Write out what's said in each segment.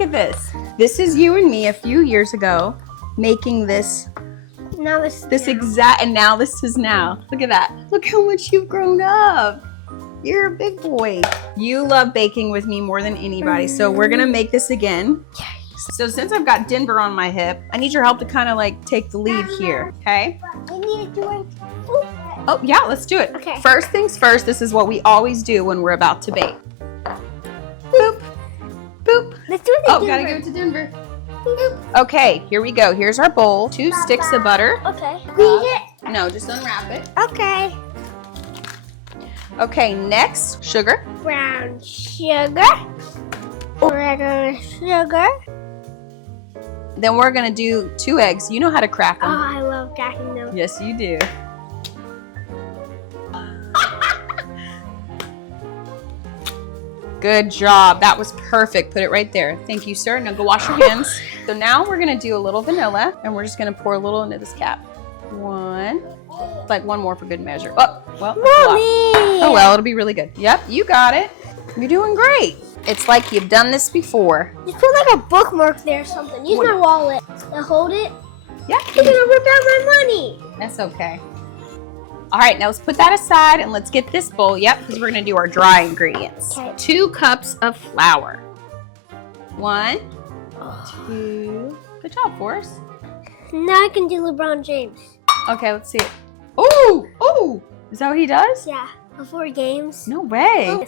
look at this. This is you and me a few years ago making this. Now And now this is now. Look at that. Look how much you've grown up. You're a big boy. You love baking with me more than anybody, so we're gonna make this again. So since I've got Denver on my hip, I need your help to kind of like take the lead here, okay? We need to do it. Oh yeah, let's do it. Okay. First things first, this is what we always do when we're about to bake. Boop, boop. Let's do it. Oh, gotta give it to Denver. Boop. Okay, here we go. Here's our bowl. 2 sticks of butter. Okay. Squeeze it. No, just unwrap it. Okay. Okay, next, sugar. Brown sugar. Regular sugar. Then we're gonna do 2 eggs. You know how to crack Oh, them. I love cracking them. Yes, you do. Good job. That was perfect. Put it right there. Thank you, sir. Now go wash your hands. So now we're gonna do a little vanilla, and we're just gonna pour a little into this cap. 1. Like 1 more for good measure. Oh, well, that's a lot. Mommy! Oh well, it'll be really good. Yep, you got it. You're doing great. It's like you've done this before. Just put like a bookmark there or something. Use my wallet. Now hold it. Yeah. You're gonna rip out my money. That's okay. All right, now let's put that aside and let's get this bowl. Yep, because we're gonna do our dry ingredients. Okay. 2 cups of flour. 1, 2. Good job, Forrest. Now I can do LeBron James. Okay, let's see it. Ooh, ooh. Is that what he does? Yeah. Before games. No way.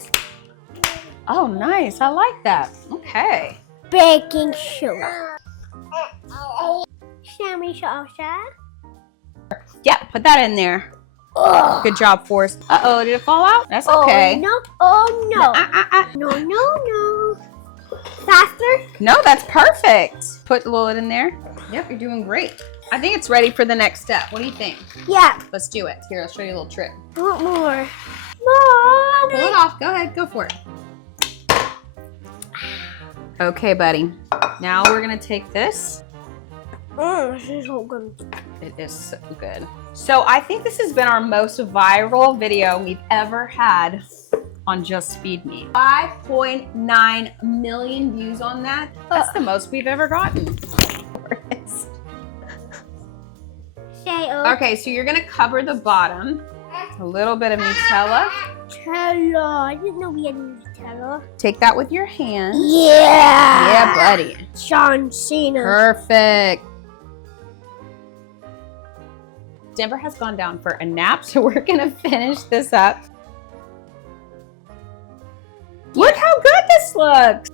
Oh, nice. I like that. Okay. Baking sugar. Sammy salsa. Yeah, put that in there. Ugh. Good job, Forrest. Uh-oh, did it fall out? That's okay. Oh no! Oh no! No! No! Faster. No, that's perfect. Put a little in there. Yep, you're doing great. I think it's ready for the next step. What do you think? Yeah. Let's do it. Here, I'll show you a little trick. I want more. Mom. Pull it off. Go ahead. Go for it. Okay, buddy. Now we're going to take this. This is so good. It is so good. So I think this has been our most viral video we've ever had on Just Feed Me. 5.9 million views on that. That's the most we've ever gotten. Okay, so you're gonna cover the bottom. A little bit of Nutella. Nutella. I didn't know we had Nutella. Take that with your hands. Yeah. Yeah, buddy. John Cena. Perfect. Denver has gone down for a nap, so we're gonna finish this up. Look how good this looks.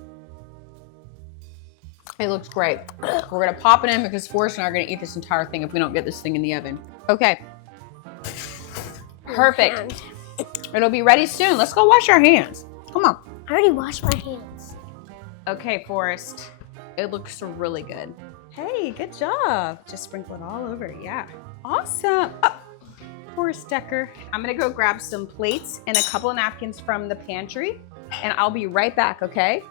It looks great. We're gonna pop it in because Forrest and I are gonna eat this entire thing if we don't get this thing in the oven. Okay. Perfect. It'll be ready soon. Let's go wash our hands. Come on. I already washed my hands. Okay, Forrest. It looks really good. Hey, good job. Just sprinkle it all over. Yeah. Awesome. Oh, Forrest Decker. I'm gonna go grab some plates and a couple of napkins from the pantry, and I'll be right back, okay?